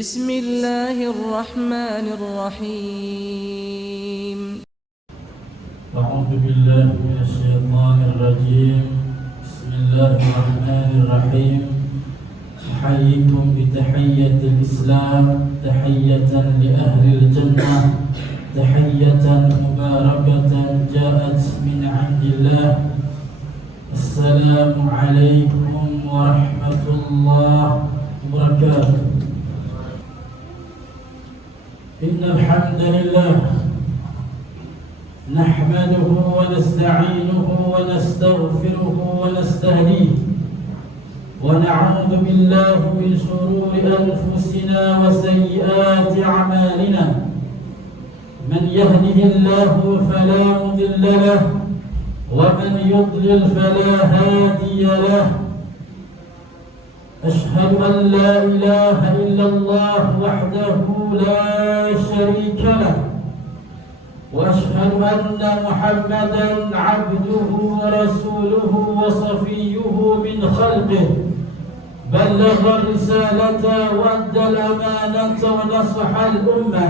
بسم الله الرحمن الرحيم. أعوذ بالله من الشيطان الرجيم. بسم الله الرحمن الرحيم. أحييكم بتحية الإسلام، تحية لأهل الجنة، تحية مباركة جاءت من عند الله. السلام عليكم ورحمة الله وبركاته. إن الحمد لله نحمده ونستعينه ونستغفره ونستهديه، ونعوذ بالله من شرور أنفسنا وسيئات أعمالنا. من يهده الله فلا مضل له، ومن يضلل فلا هادي له. أشهد أن لا إله إلا الله وحده لا شريك له، وأشهد أن محمدا عبده ورسوله وصفيه من خلقه. بلغ الرسالة وأدى الأمانة ونصح الأمة،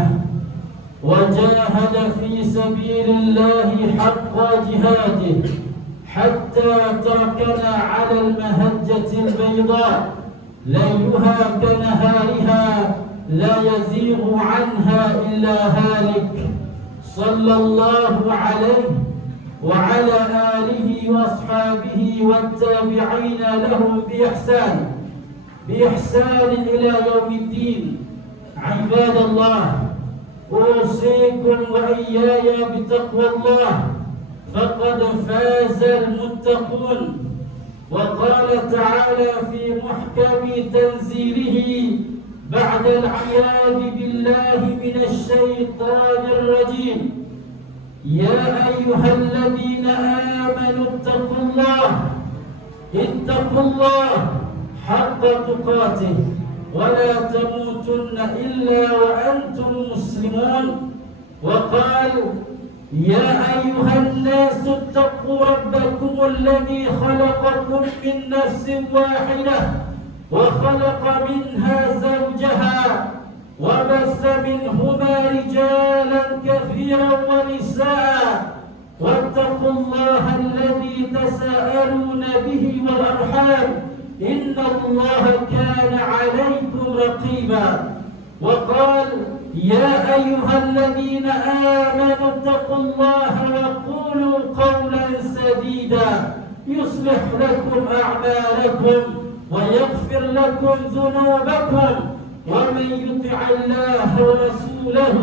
وجاهد في سبيل الله حق جهاده حتى تركنا على المهجة البيضاء ليلها كنهارها لا يزيغ عنها إلا هالك. صلى الله عليه وعلى آله وأصحابه والتابعين لهم بإحسان إلى يوم الدين. عباد الله، أوصيكم وإياي بتقوى الله، فقد فاز المتقون. وقال تعالى في محكم تنزيله بعد العياذ بالله من الشيطان الرجيم: يا أيها الذين آمنوا اتقوا الله حق تقاته ولا تموتن إلا وأنتم مسلمون. وقال: يا أيها الناس اتقوا ربكم الذي خلقكم من نفس واحدة وخلق منها زوجها وبث منهما رجالا كثيرا ونساء، واتقوا الله الذي تساءلون به والأرحام، إن الله كان عليكم رقيبا. وقال: يا أيها الذين آمنوا اتقوا الله وقولوا قولا سديدا يصلح لكم أعمالكم ويغفر لكم ذنوبكم، ومن يطع الله ورسوله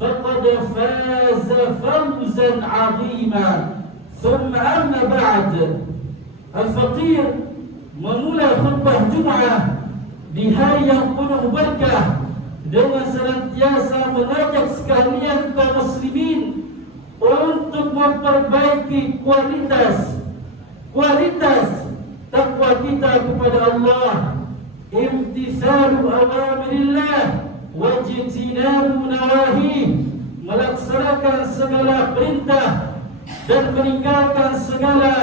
فقد فاز فوزا عظيما. ثم أما بعد، الفقير memulai khutbah Jumat di hari yang penuh berkah dengan senantiasa mengajak sekalian kaum muslimin untuk memperbaiki kualitas takwa kita kepada Allah, imtithalu awamirillah wajtinabu nawahih, melaksanakan segala perintah dan meninggalkan segala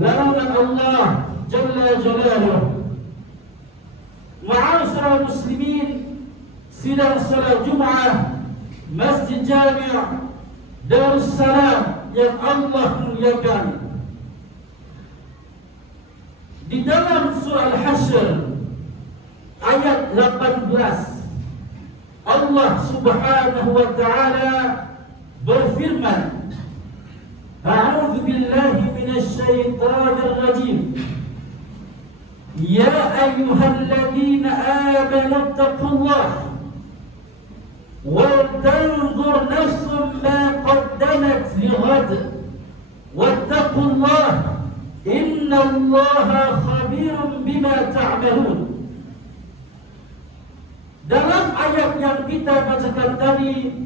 larangan Allah Jalla Jalaluh. Ma'asyiral muslimin, sidang salat Jumat Masjid Jami' Darussalam yang Allah muliakan. Di dalam surah Al-Hasyr ayat 18, Allah Subhanahu wa taala berfirman: A'udzu billahi minasy syaithanir rajim. Ya ayyuhalladzina amanu taqullaha wal tanzur nafsum ma qaddamat lighad wattaqullaha innallaha khabirun bima ta'malun. Dalam ayat yang kita bacakan tadi,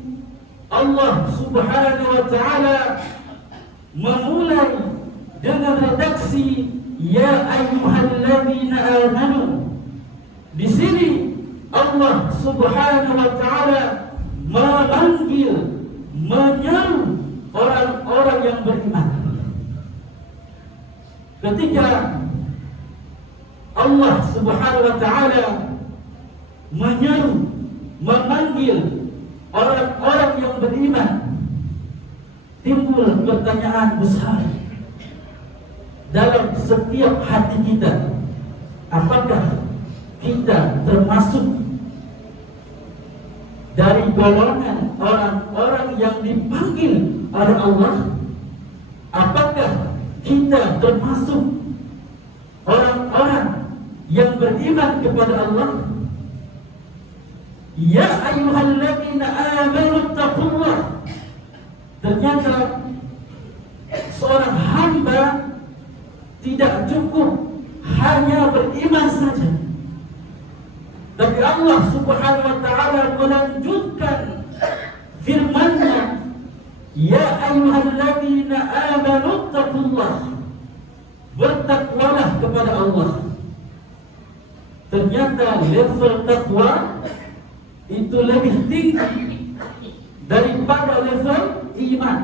Allah Subhanahu wa taala memulai dengan redaksi ya ayyuhalladzina amanu. Di sini Allah Subhanahu wa taala memanggil, menyeru orang-orang yang beriman. Ketika Allah Subhanahu wa taala menyeru, memanggil orang-orang yang beriman, timbul pertanyaan besar dalam setiap hati kita. Apakah kita termasuk dari golongan orang-orang yang dipanggil oleh Allah? Apakah kita termasuk orang-orang yang beriman kepada Allah? Ya ayyuhalladzina amanu taqullah. Ternyata seorang hamba tidak cukup hanya beriman saja, tapi Allah Subhanahu wa ta'ala melanjutkan firman-Nya, ya ayyuhalladzina amanu taqullah, bertakwalah kepada Allah. Ternyata level takwa itu lebih tinggi daripada level iman.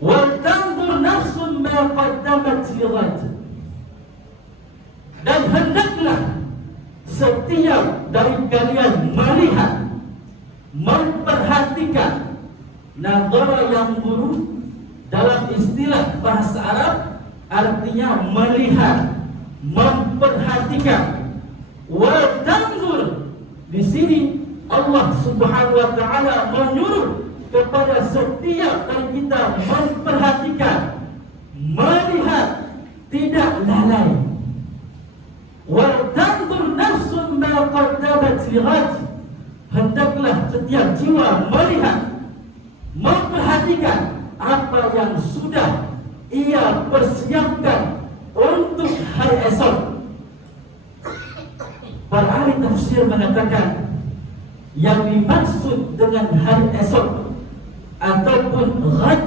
Wa tanzur nafsun ma qaddamat lighad. Dan hendaklah setiap dari kalian melihat, memperhatikan. Nadhara yang buruk dalam istilah bahasa Arab artinya melihat, memperhatikan. Wa tanzur, di sini Allah Subhanahu wa ta'ala menyuruh kepada setiap dari kita memperhatikan, melihat, tidak lalai. Wa tanzur nafsun ma qaddamat lighad. Hendaklah setiap jiwa melihat, memperhatikan apa yang sudah ia persiapkan untuk hari esok. Para ahli tafsir mengatakan yang dimaksud dengan hari esok ataupun ghad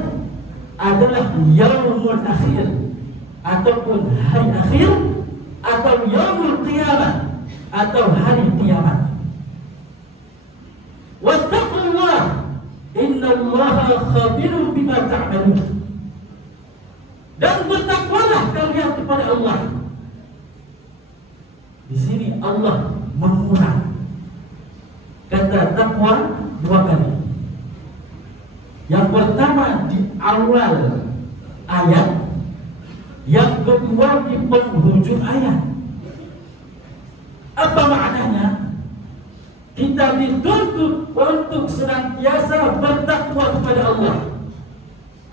adalah yaumul akhir, ataupun hari akhir, atau yaumul qiyamah, atau hari kiamat. Wattaqullah innallaha khabirun bima ta'malun. Dan bertakwalah kalian kepada Allah. Di sini Allah mengulang kata takwa dua kali. Yang pertama di awal ayat, yang kedua di penghujung ayat. Apa maknanya? Kita dituntut untuk senantiasa bertakwa kepada Allah.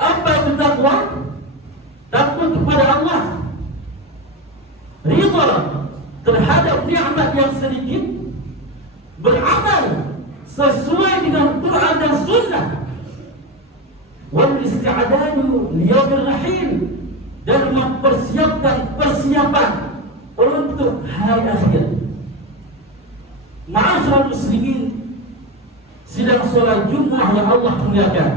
Apa itu takwa? Takut kepada Allah, ridha terhadap nikmat yang sedikit, beramal sesuai dengan Quran dan Sunnah, wal isti'dadu liyaumir rahim, dan mempersiapkan persiapan untuk hari akhir. Ma'asyiral muslimin, sidang salat Jumat yang Allah muliakan,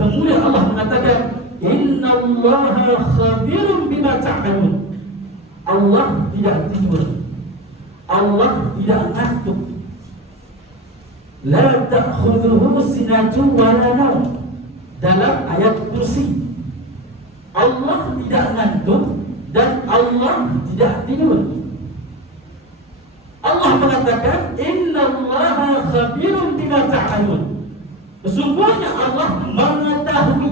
kemudian Allah mengatakan, innallaha khabirun bima ta'malun. Allah tidak tidur, Allah tidak ngantuk. La ta'khudhuhu sinatun wa la nawm, dalam ayat kursi. Allah tidak ngantuk dan Allah tidak tidur. Allah mengatakan innallaha khabirun bima ta'malun. Sesungguhnya Allah mengetahui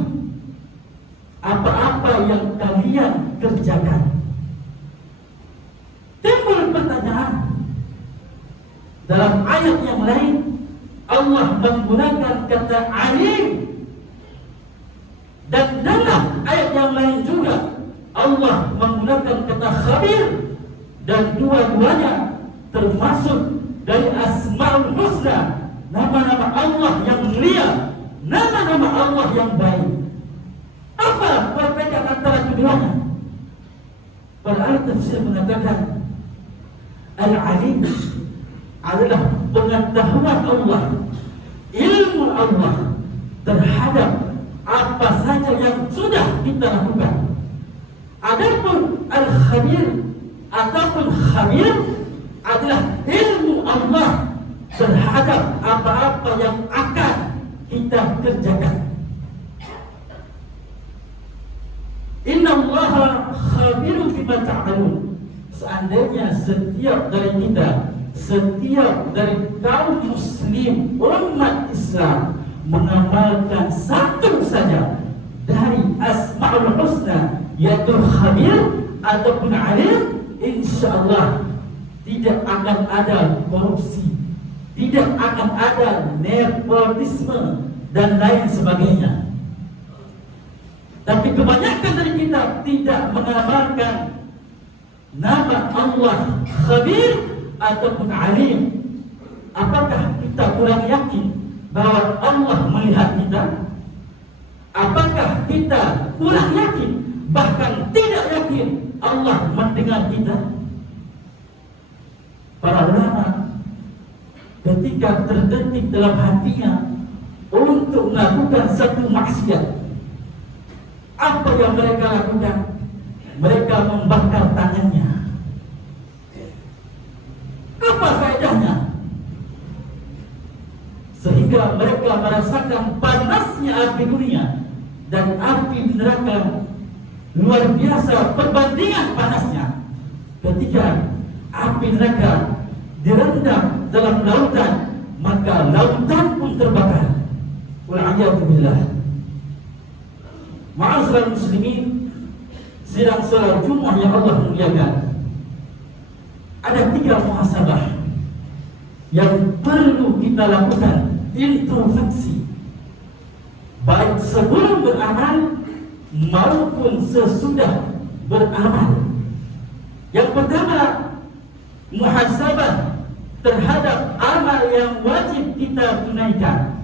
apa-apa yang kalian kerjakan. Timbul pertanyaan. Dalam ayat yang lain Allah menggunakan kata alim, dan dalam ayat yang lain juga Allah menggunakan kata khabir, dan dua-duanya termasuk dari Asmaul Husna, nama-nama Allah yang mulia, nama-nama Allah yang baik. Apa perbedaan antara keduanya? Para ahli tafsir mengatakan al-alim adalah pengetahuan Allah, ilmu Allah terhadap apa saja yang sudah kita lakukan. Adapun al-khabir ataupun khabir adalah ilmu Allah terhadap apa-apa yang akan kita kerjakan. Innallaha khabirun bima ta'malun. Seandainya setiap dari kita setiap dari kaum muslim umat Islam mengamalkan satu saja dari Asmaul Husna, yaitu Khabir ataupun Alim, insyaallah tidak akan ada korupsi, tidak akan ada nepotisme dan lain sebagainya. Tapi kebanyakan dari kita tidak mengamalkan nama Allah Khabir ataupun Alim. Apakah kita kurang yakin bahwa Allah melihat kita? Apakah kita kurang yakin, bahkan tidak yakin Allah mendengar kita? Para ulama ketika terdetik dalam hatinya untuk melakukan satu maksiat, apa yang mereka lakukan? Mereka membakar tangannya. Apa faedahnya? Sehingga mereka merasakan panasnya api dunia dan api neraka luar biasa perbandingan panasnya. Ketika api neraka direndam dalam lautan, maka lautan pun terbakar. Wal'iyadzubillah. Ma'asyiral muslimin, sidang salat Jumat yang Allah muliakan, ada 3 muhasabah yang perlu kita lakukan introspeksi, baik sebelum beramal maupun sesudah beramal. Yang pertama, muhasabah terhadap amal yang wajib kita tunaikan.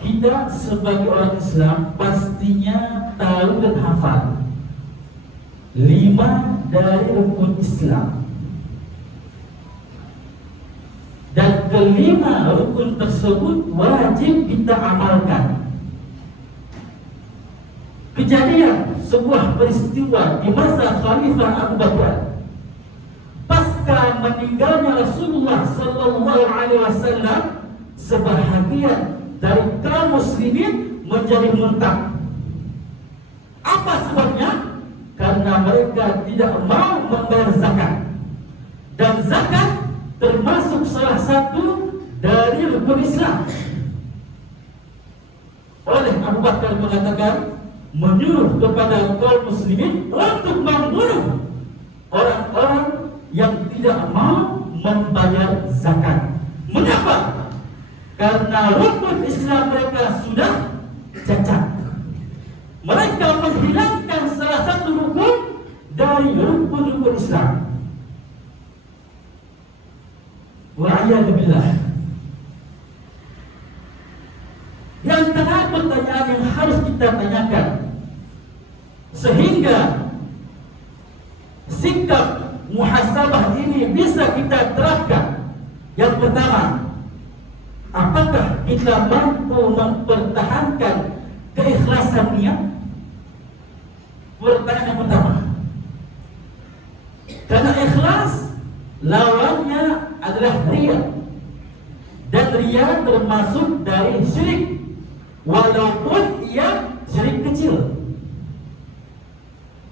Kita sebagai orang Islam pastinya tahu dan hafal 5 dari rukun Islam, dan kelima rukun tersebut wajib kita amalkan. Kejadian sebuah peristiwa di masa Khalifah Abu Bakar pasca meninggalnya Rasulullah sallallahu alaihi wasallam, sebahagian dari kaum muslimin menjadi murtad. Apa sebabnya? Karena mereka tidak mau membayar zakat, dan zakat termasuk salah satu dari rukun Islam. Oleh Abu Bakar mengatakan, menyuruh kepada kaum muslimin untuk membunuh orang-orang yang tidak mau membayar zakat. Mengapa? Karena rukun Islam mereka sudah cacat. Mereka menghilangkan salah satu rukun dari rukun-rukun Islam. Wa'iyadzubillah. Di antara pertanyaan yang harus kita tanyakan sehingga sikap muhasabah ini bisa kita terapkan. Yang pertama, apakah kita mampu mempertahankan keikhlasan niat? Pertanyaan yang pertama. Karena ikhlas lawannya adalah riya, dan riya termasuk dari syirik, walaupun ia syirik kecil.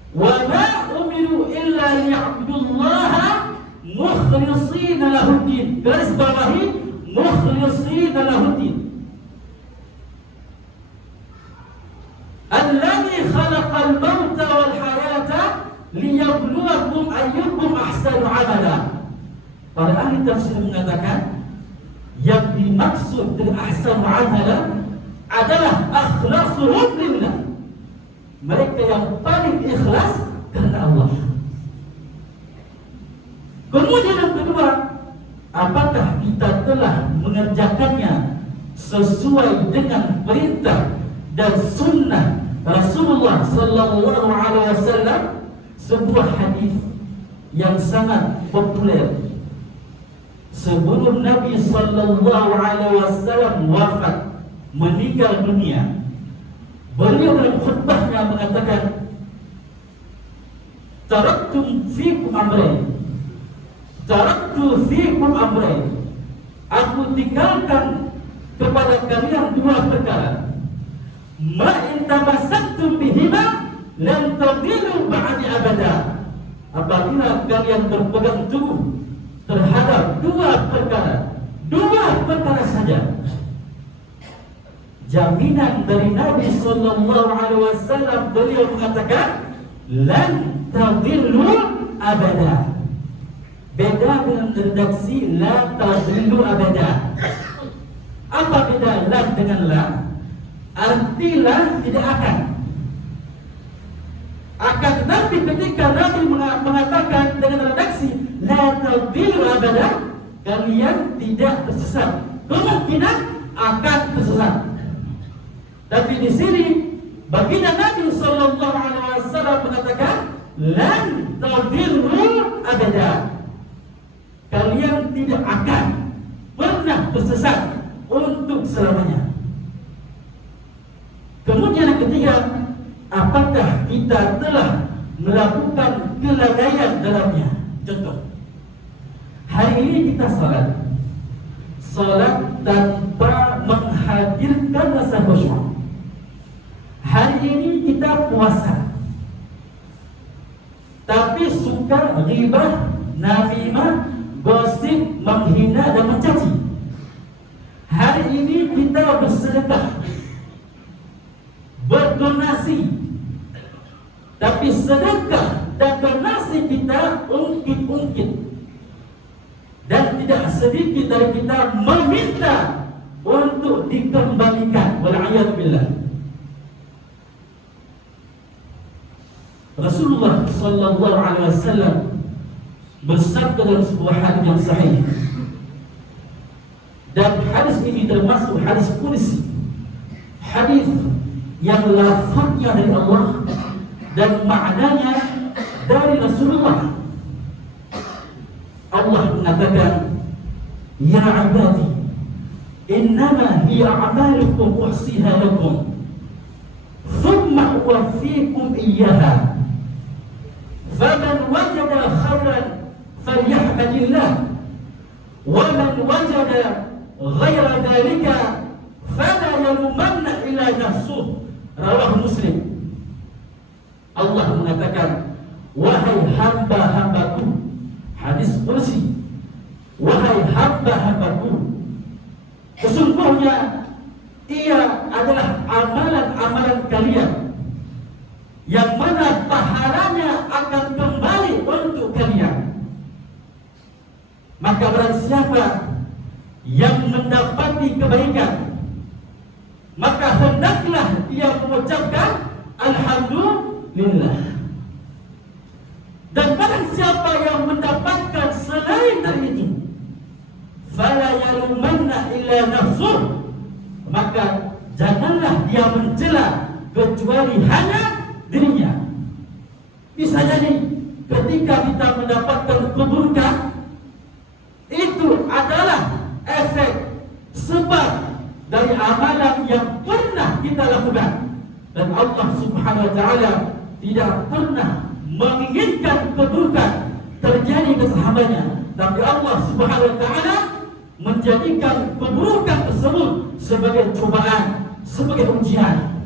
Wa ma umiru illa liya'budullaha mukhlishina lahuddin. Garis bawahi mukhlishina lahuddin. Alladzi khalaqal mauta wal hayata liyabluwakum ayyukum ahsanu amala. Para ahli tafsir mengatakan yang dimaksud dengan ahsanu amala adalah akhlasuhum lillah. Mereka yang paling ikhlas karena Allah. Kemudian yang kedua, apakah kita telah mengerjakannya sesuai dengan perintah dan sunnah Rasulullah sallallahu alaihi wasallam? Sebuah hadis yang sangat populer sebelum Nabi sallallahu alaihi wasallam wafat, meninggal dunia. Beliau dalam khutbahnya mengatakan, taraktu fikum amrayn. Aku tinggalkan kepada kalian 2 perkara. Ma in tamassaktum bihima lan tadillu ba'di abada. apabila kalian berpegang teguh terhadap dua perkara saja, jaminan dari Nabi sallallahu alaihi wasallam, beliau mengatakan lan tadillu abada. Beda dengan redaksi la tadillu abada. Apa beda la dengan la? Arti la tidak akan. Akan tetapi ketika Nabi mengatakan dengan redaksi la tadillu abada, kalian tidak tersesat. Kemungkinan akan tersesat. Tapi di sini baginda Nabi sallallahu alaihi wasallam mengatakan lan tadillu abada. Kalian tidak akan pernah tersesat untuk selamanya. Kemudian yang ketiga, apakah kita telah melakukan kelalaian dalamnya? Contoh, hari ini kita salat tanpa menghadirkan rasa khusyuk. Hari ini kita puasa, tapi suka ghibah, namimah, gosip, menghina dan mencaci. Hari ini kita bersedekah, berdonasi, tapi sedekah dan donasi kita ungkit-ungkit, dan tidak sedikit dari kita meminta untuk dikembalikan. Wal'iyadzubillah. Rasulullah sallallahu alaihi wasallam bersabda dalam sebuah hadis yang sahih, dan hadis ini termasuk hadis qudsi, hadis yang lafaznya dari Allah dan maknanya dari Rasulullah. Allah mengatakan, ya ibadi, innama hiya a'malukum uhsiha lakum thumma uwaffikum iyyaha faman wajada khairan falyahmadillah wa man wajada ghaira dhalika fala yalumanna ila nafsuh. Rawahu Muslim. Allah mengatakan, wahai hamba-hambaku, hadis qudsi, wahai hamba-hambaku, sesungguhnya ia adalah amalan-amalan kalian yang mana pahalanya akan kembali untuk kalian. Maka barang siapa yang mendapati kebaikan, maka hendaklah dia mengucapkan alhamdulillah. Dan barang siapa yang mendapatkan selain dari itu, fala yalumanna illa nafsuh, maka janganlah dia mencela kecuali hanya dirinya. Bisa jadi ketika kita mendapatkan keburukan, itu adalah efek sebab dari amalan yang pernah kita lakukan. Dan Allah subhanahu wa ta'ala tidak pernah menginginkan keburukan terjadi ke sahabatnya, tapi Allah subhanahu wa ta'ala menjadikan keburukan tersebut sebagai cobaan, sebagai ujian.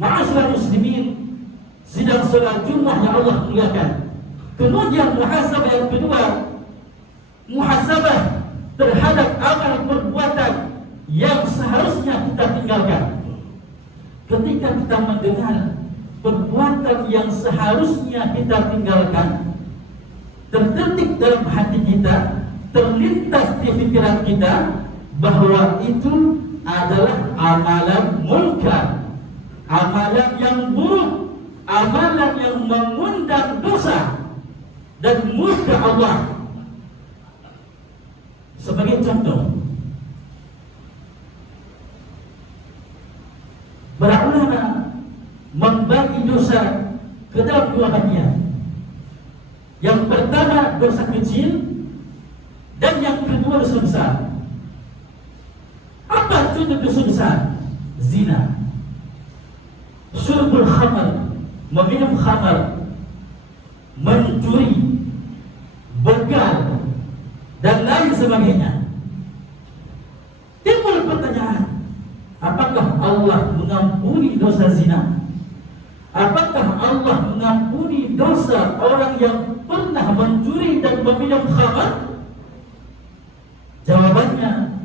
Ma'asyiral muslimin, sidang salat Jumat yang Allah muliakan. Kemudian muhasabah yang kedua, muhasabah terhadap amal perbuatan yang seharusnya kita tinggalkan. Ketika kita mendengar perbuatan yang seharusnya kita tinggalkan, terdetik dalam hati kita, terlintas di pikiran kita bahwa itu adalah amalan munkar, amalan yang buruk, amalan yang mengundang dosa dan murka Allah. Sebagai contoh, para ulama membagi dosa ke dalam dua bagian. Yang pertama dosa kecil, dan yang kedua dosa besar. Apa contoh dosa besar? Zina, syurbul khamar, meminum khamar, mencuri, begal, dan lain sebagainya. Timbul pertanyaan, apakah Allah mengampuni dosa zina? Apakah Allah mengampuni dosa orang yang pernah mencuri dan meminum khamar? Jawabannya,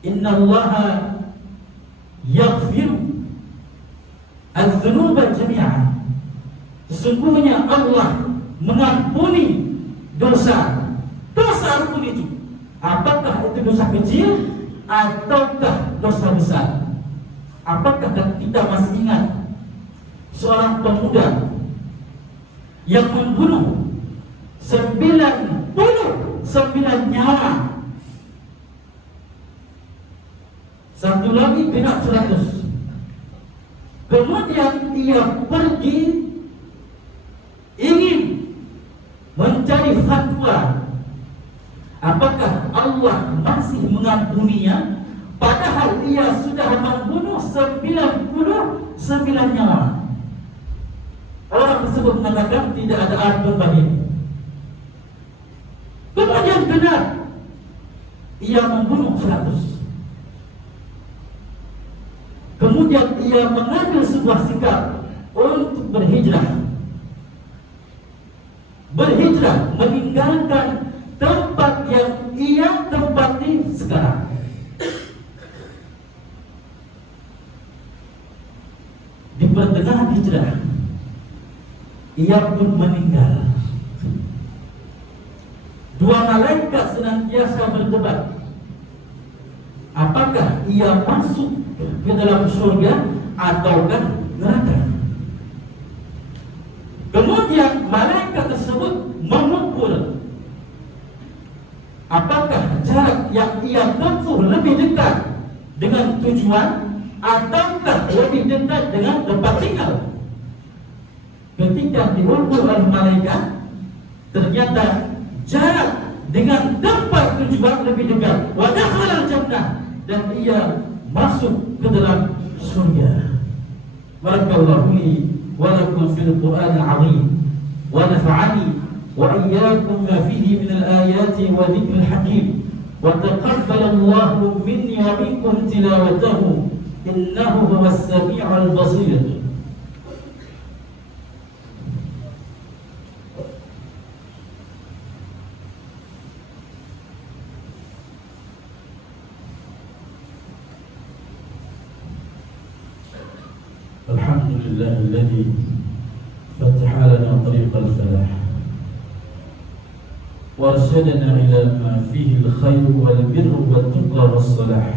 innallaha yaghfiru adz-dzunuba jami'an. Sesungguhnya Allah mengampuni dosa. Dosa rukun itu, apakah itu dosa kecil ataukah dosa besar? Apakah kita masih ingat seorang pemuda yang membunuh 99 nyawa, satu lagi genap 100. Kemudian ia pergi ingin mencari fatwa, apakah Allah masih mengampuninya, padahal ia sudah membunuh 99 nyawa. Orang tersebut mengatakan tidak ada ampun baginya. Kemudian benar, ia membunuh 100. Kemudian ia mengambil sebuah sikap untuk berhijrah, meninggalkan tempat yang ia tempati sekarang. Di pertengahan hijrah, ia pun meninggal. Dua malaikat senantiasa berdebat, apakah ia masuk ke dalam surga ataukah neraka. Kemudian malaikat tersebut mengukur apakah jarak yang ia tempuh lebih dekat dengan tujuan ataukah lebih dekat dengan tempat tinggal. Ketika diukur oleh malaikat, ternyata jarak dengan tempat tujuan lebih dekat. Wa dakhala al-jannah, dan ia masuk ke dalam surga. Barakallahu li wa lakum fil Qur'an al-'azim wa nafa'ani wa iyyakum ma fihi min al-ayati wa dhikril hakim wa taqabbala Allahu minni wa minkum tilawatahu innahu huwas sami'ul basir. Alhamdulillahilladzi fataha lana tariqal falah wa arsyadana ila ma fihi al-khair wal birr wat tuqa was salah.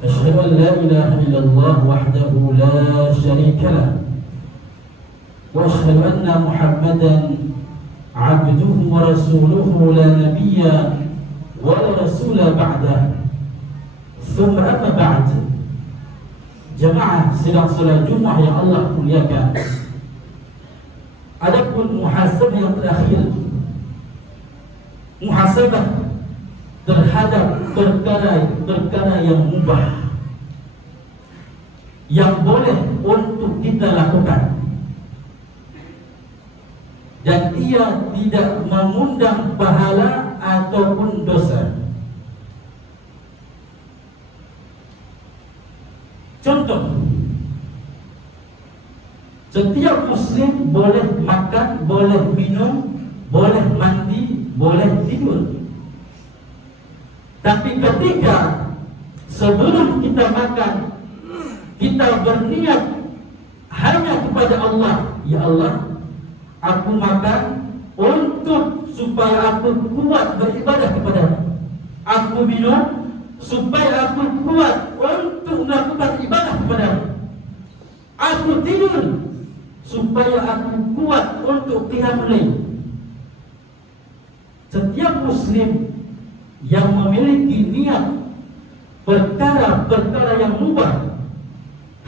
Asyhadu an la ilaha illallah wahdahu la syarika lah wa asyhadu anna Muhammadan abduhu wa rasuluhu la nabiyya wa la rasula ba'dah. Thumma amma ba'd. Jemaah sidang salat Jumat yang Allah muliakan, adapun muhasabah yang terakhir, muhasabah terhadap perkara yang mubah yang boleh untuk kita lakukan dan ia tidak mengundang pahala ataupun dosa. Contoh, setiap muslim boleh makan, boleh minum, boleh mandi, boleh tidur. Tapi ketika sebelum kita makan, kita berniat hanya kepada Allah, ya Allah, aku makan untuk supaya aku kuat beribadah kepadamu. Aku minum supaya aku kuat untuk melakukan ibadah kepadamu. Aku tidur supaya aku kuat untuk qiyamul lail. Setiap muslim yang memiliki niat perkara-perkara yang mubah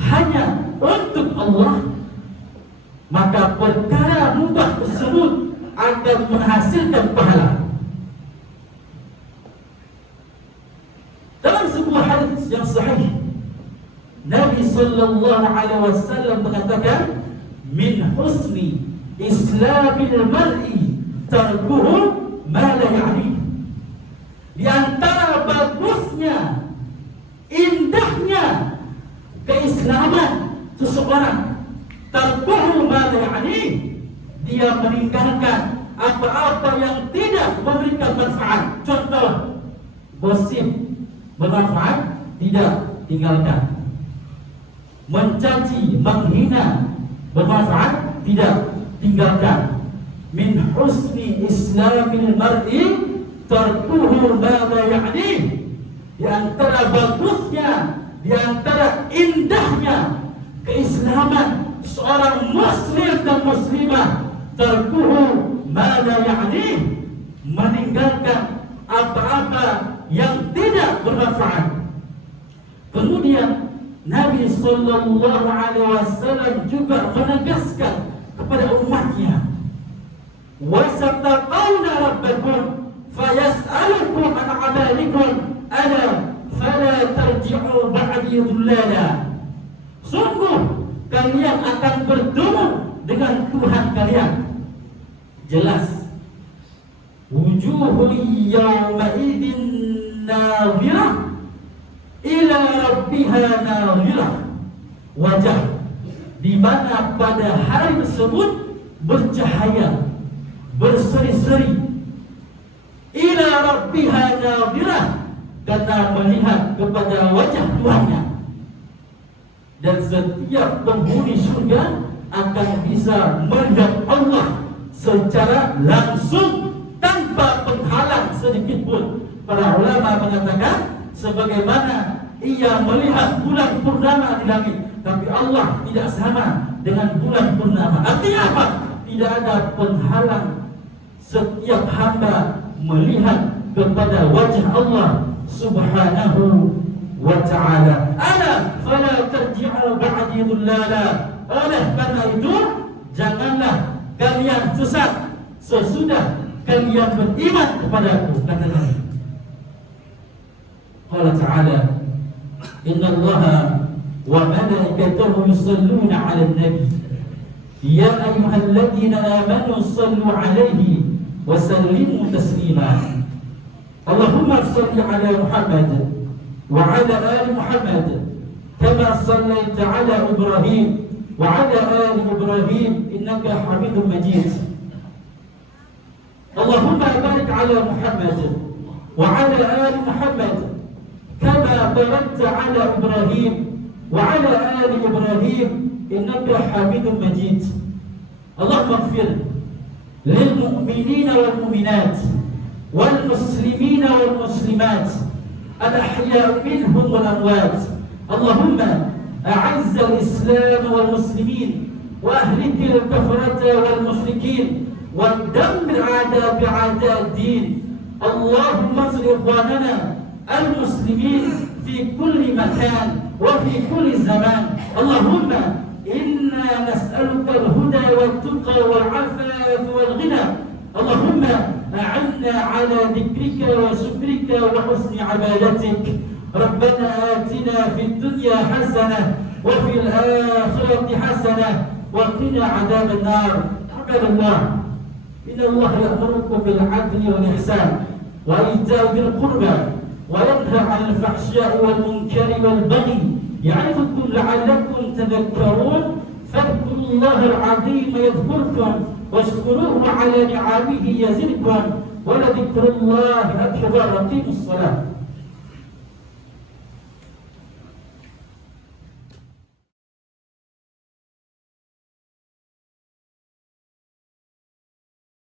hanya untuk Allah, maka perkara mubah tersebut akan menghasilkan pahala. Dalam sebuah hadis yang sahih, Nabi sallallahu alaihi wasallam mengatakan, min husni islamil mar'i tarkuhu ma la ya'ni. Di antara bagusnya, indahnya keislaman seseorang tarkuhu ma la ya'ni, dia meninggalkan apa-apa yang tidak memberikan manfaat. Contoh, gosip bermanfaat, tidak, tinggalkan. Mencaci, menghina bermanfaat, tidak, tinggalkan. Min husni islamil mar'i tarkuhu ma la ya'ni. Di antara bagusnya, di antara indahnya keislaman seorang muslim dan muslimah, tarkuhu ma la ya'ni, meninggalkan apa-apa yang tidak bermanfaat. Kemudian Nabi sallallahu alaihi wasallam juga menegaskan kepada umatnya, wa sataqawna rabbakum fayas'alukum an 'amalikum ala fala tarji'u ba'di dhullala. Sungguh kalian akan bertemu dengan Tuhan kalian. Jelas, wujuhun yawma idzin nadhirah ila rabbiha nadhirah. Wajah di mana pada hari tersebut bercahaya, berseri-seri. Ila rabbiha nadhirah, karena melihat kepada wajah Tuhannya. Dan setiap penghuni surga akan bisa melihat Allah secara langsung tanpa penghalang sedikit pun. Para ulama mengatakan sebagaimana ia melihat bulan purnama di langit, tapi Allah tidak sama dengan bulan purnama. Artinya apa? Tidak ada penghalang. Setiap hamba melihat kepada wajah Allah subhanahu wa ta'ala. Ala fala tarji'u ba'di dhullala. Oleh karena itu, janganlah kalian sesat sesudah kalian beriman kepadaku, kata Nabi. Qala ta'ala, inna Allaha wa malaikatahu yusalluna 'alan nabi ya ayyuhalladzina amanu sallu 'alaihi wa sallimu taslima. Allahumma shalli 'ala Muhammad wa 'ala ali Muhammad kama shallaita 'ala Ibrahim wa 'ala ali Ibrahim innaka Hamidum Majid. Allahumma barik 'ala Muhammad wa 'ala ali Muhammad kama barakta 'ala Ibrahim wa 'ala ali Ibrahim innaka Hamidum Majid. Allahumma ighfir lil mu'minina wal mu'minat wal muslimina wal muslimat al-ahya' minhum wal amwat. Allahumma a'izz al-islam wal muslimin wa ahlik al-kafarata wal musyrikin wa dammir a'da' bi'a'da' ad-din. Allahumma ansur ikhwanana al-muslimin fi kulli makan wa fi kulli zaman. Allahumma inna nas'aluka al-huda wat-tuqa wal-'afaf wal-ghina. Allahumma أعنا على ذكرك وشكرك وحسن عبادتك. ربنا آتنا في الدنيا حسنة وفي الآخرة حسنة وقنا عذاب النار. عباد الله، إن الله يأمركم بالعدل والإحسان وإيتاء ذي القربى وينهى عن الفحشاء والمنكر والبغي يعظكم لعلكم تذكرون. فاذكروا الله العظيم يذكركم واشكروه على نعمه يزدكم ولذكر الله أكبر. أقيموا الصلاة.